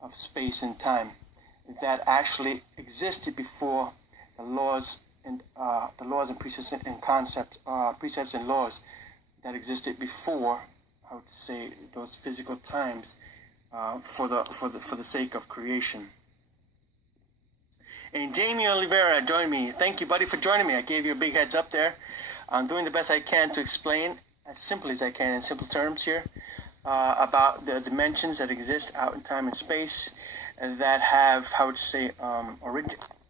of space and time that actually existed before the laws and precepts and concepts, precepts and laws that existed before, I would say, those physical times, for the sake of creation. And Jamie Oliveira joined me. Thank you, buddy, for joining me. I gave you a big heads up there. I'm doing the best I can to explain as simply as I can in simple terms here about the dimensions that exist out in time and space that have, how would you say,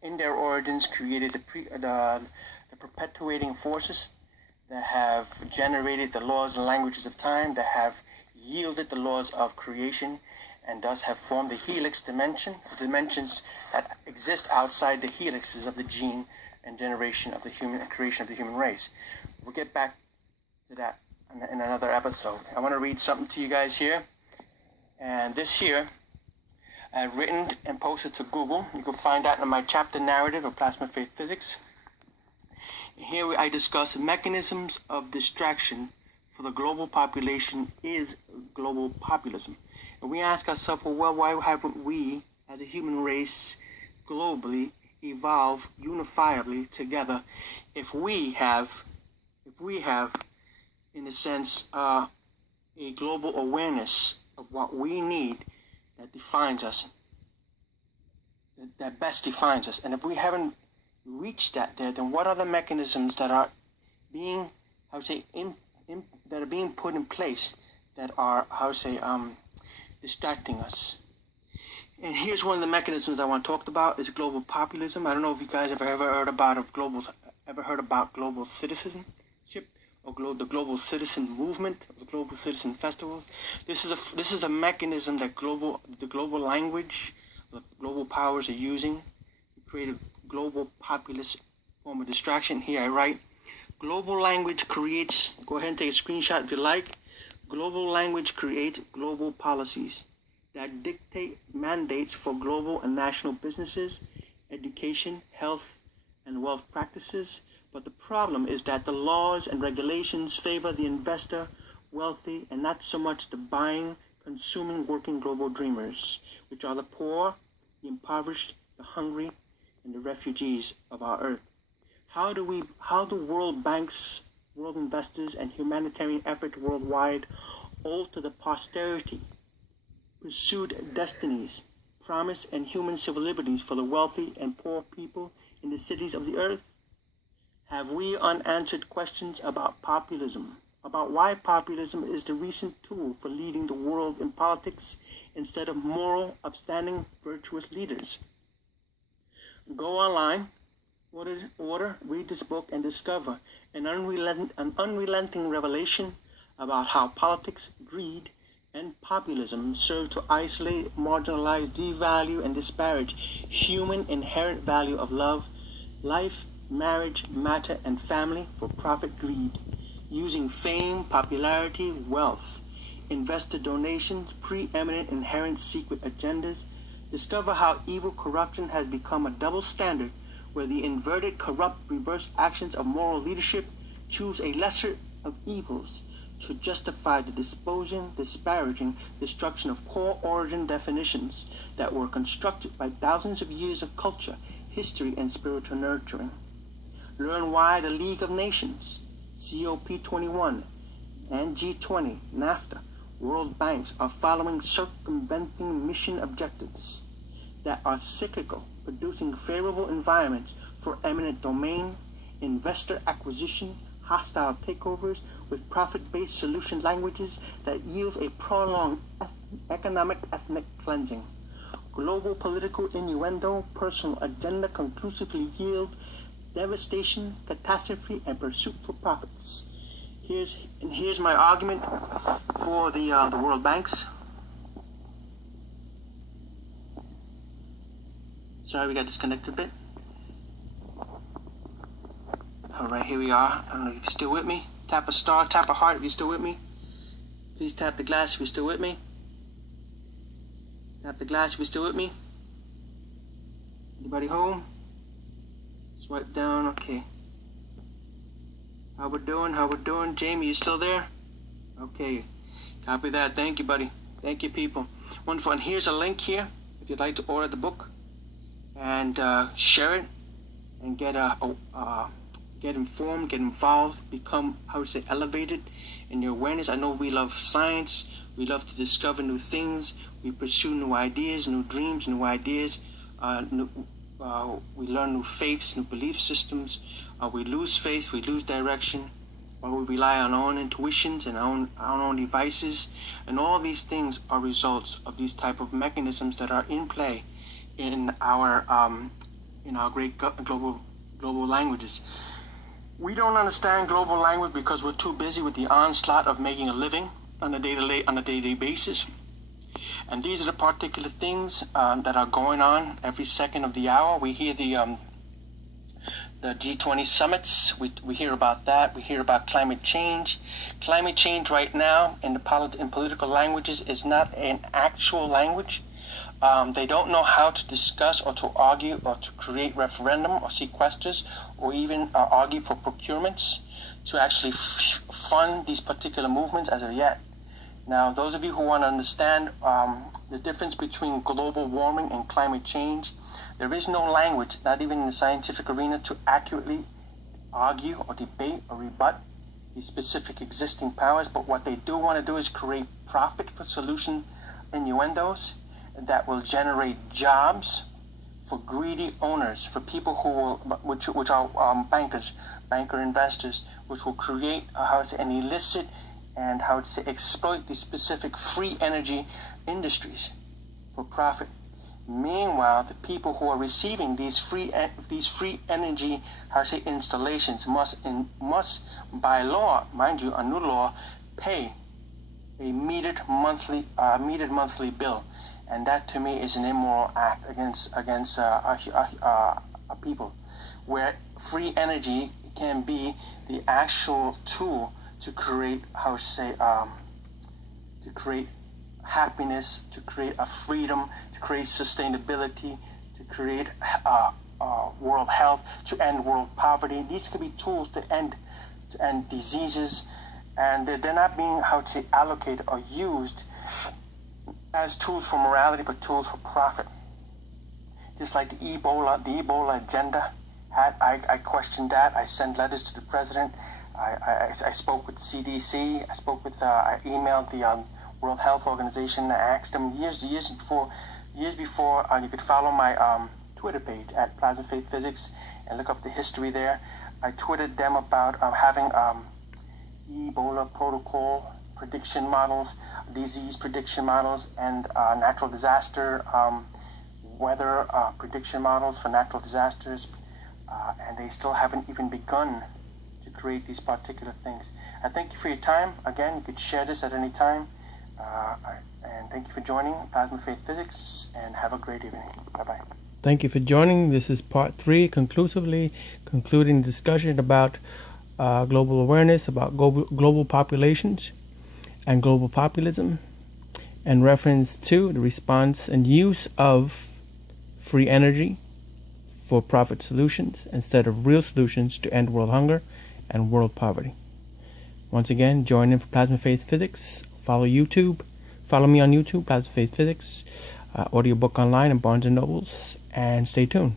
in their origins created the perpetuating forces that have generated the laws and languages of time, that have yielded the laws of creation, and thus have formed the helix dimension, the dimensions that exist outside the helixes of the gene and generation of the human and creation of the human race. We'll get back to that in another episode. I want to read something to you guys here. And this here, I've written and posted to Google. You can find that in my chapter narrative of Plasma Faith Physics. Here I discuss mechanisms of distraction for the global population is global populism. And we ask ourselves, well, why haven't we, as a human race, globally evolved unifiably together if we have, in a sense, a global awareness of what we need that defines us, that best defines us? And if we haven't reached that there, then what are the mechanisms that are being, that are being put in place that are, distracting us? And here's one of the mechanisms I want to talk about is global populism. I don't know if you guys have ever heard about global citizenship or the global citizen movement, or the global citizen festivals. This is a mechanism that the global language, the global powers are using to create a global populist form of distraction. Here I write, global language creates, go ahead and take a screenshot if you like, global language creates global policies that dictate mandates for global and national businesses, education, health, and wealth practices. But the problem is that the laws and regulations favor the investor, wealthy, and not so much the buying, consuming, working global dreamers, which are the poor, the impoverished, the hungry, and the refugees of our earth. How do world banks, world investors, and humanitarian efforts worldwide alter the posterity, pursued destinies, promise, and human civil liberties for the wealthy and poor people in the cities of the earth? Have we unanswered questions about populism, about why populism is the recent tool for leading the world in politics instead of moral, upstanding, virtuous leaders? Go online, order, read this book, and discover an unrelenting revelation about how politics, greed, and populism serve to isolate, marginalize, devalue, and disparage human inherent value of love, life, marriage, matter, and family for profit greed, using fame, popularity, wealth, investor donations, preeminent inherent secret agendas. Discover how evil corruption has become a double standard where the inverted, corrupt, reverse actions of moral leadership choose a lesser of evils to justify the disparaging destruction of core origin definitions that were constructed by thousands of years of culture, history, and spiritual nurturing. Learn why the League of Nations, COP21, and G20, NAFTA, World Banks are following circumventing mission objectives that are cyclical, producing favorable environments for eminent domain, investor acquisition, hostile takeovers with profit-based solution languages that yields a prolonged economic ethnic cleansing. Global political innuendo, personal agenda conclusively yield devastation, catastrophe, and pursuit for profits. Here's my argument for the World Banks. Sorry, we got disconnected a bit. All right, here we are. I don't know if you're still with me. Tap a star, tap a heart if you're still with me. Please tap the glass if you're still with me. Tap the glass if you're still with me. Anybody home? Swipe down, okay. How we doing? Jamie, you still there? Okay. Copy that. Thank you, buddy. Thank you, people. Wonderful. And here's a link here. you'd like to order the book and share it and get informed, get involved, become, elevated in your awareness. I know we love science. We love to discover new things. We pursue new ideas, new dreams, new ideas. We learn new faiths, new belief systems. We lose faith, we lose direction. Or we rely on our own intuitions and our own devices. And all these things are results of these type of mechanisms that are in play in our great global languages. We don't understand global language because we're too busy with the onslaught of making a living on a day-to-day basis. And these are the particular things that are going on every second of the hour. We hear the G20 summits. We hear about that. We hear about climate change. Climate change right now in political languages is not an actual language. They don't know how to discuss or to argue or to create referendum or sequesters or even argue for procurements to actually fund these particular movements as of yet. Now, those of you who want to understand the difference between global warming and climate change, there is no language, not even in the scientific arena, to accurately argue or debate or rebut these specific existing powers. But what they do want to do is create profit for solution innuendos that will generate jobs for greedy owners, for people who will, which are banker investors, which will create an illicit and exploit these specific free energy industries for profit. Meanwhile, the people who are receiving these free energy installations must by law, mind you, a new law, pay a metered monthly bill. And that, to me, is an immoral act against a people, where free energy can be the actual tool to create to create happiness, to create a freedom, to create sustainability, to create world health, to end world poverty. These can be tools to end diseases, and they're not being allocated or used as tools for morality, but tools for profit. Just like the Ebola agenda I questioned that. I sent letters to the president. I spoke with the CDC. I emailed the World Health Organization. I asked them years before. You could follow my Twitter page at Plasma Faith Physics and look up the history there. I tweeted them about having Ebola protocol prediction models, disease prediction models, and natural disaster weather prediction models for natural disasters, and they still haven't even begun to create these particular things. I thank you for your time. Again, you could share this at any time, and thank you for joining Plasma Faith Physics, and have a great evening. Bye-bye. Thank you for joining. This is part 3, concluding the discussion about global awareness, about global populations and global populism, and reference to the response and use of free energy for profit solutions instead of real solutions to end world hunger and world poverty. Once again, join in for Plasma Faith Physics. Follow me on YouTube, Plasma Faith Physics, audiobook online and Barnes & Nobles, and stay tuned.